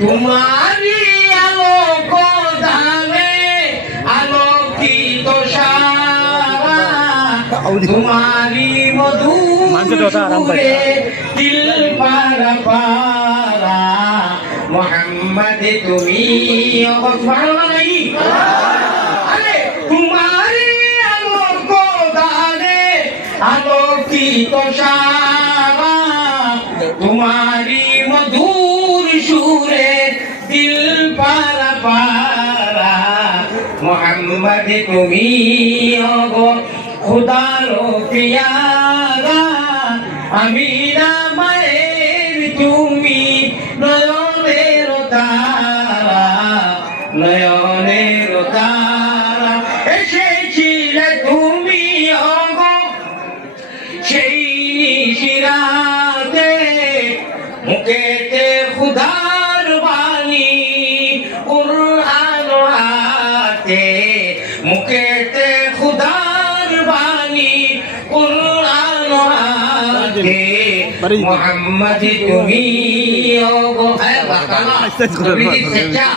तुम्हारी आलोक दाने आलोकित सारा तुम्हारी मधुरे दिल पारा पारा मोहम्मद तुम्हें अरे तुम्हारी आलोक दाने आलोकित सारा तुम्हारी मधुर सुरे दिल पारा पारा मोहम्मद तुम्हें खुदारो प्यारा अमीना माয়ের তুমি নয়নের তারা নয়নের তারা এসেছিলে তুমি ওগো সেই নিশিরাতে মুখেতে খুদার বাণী কুরআন হাতে মুখেতে খুদার বাণী কুরআন হাতে মোহাম্মদ তুমি ওগো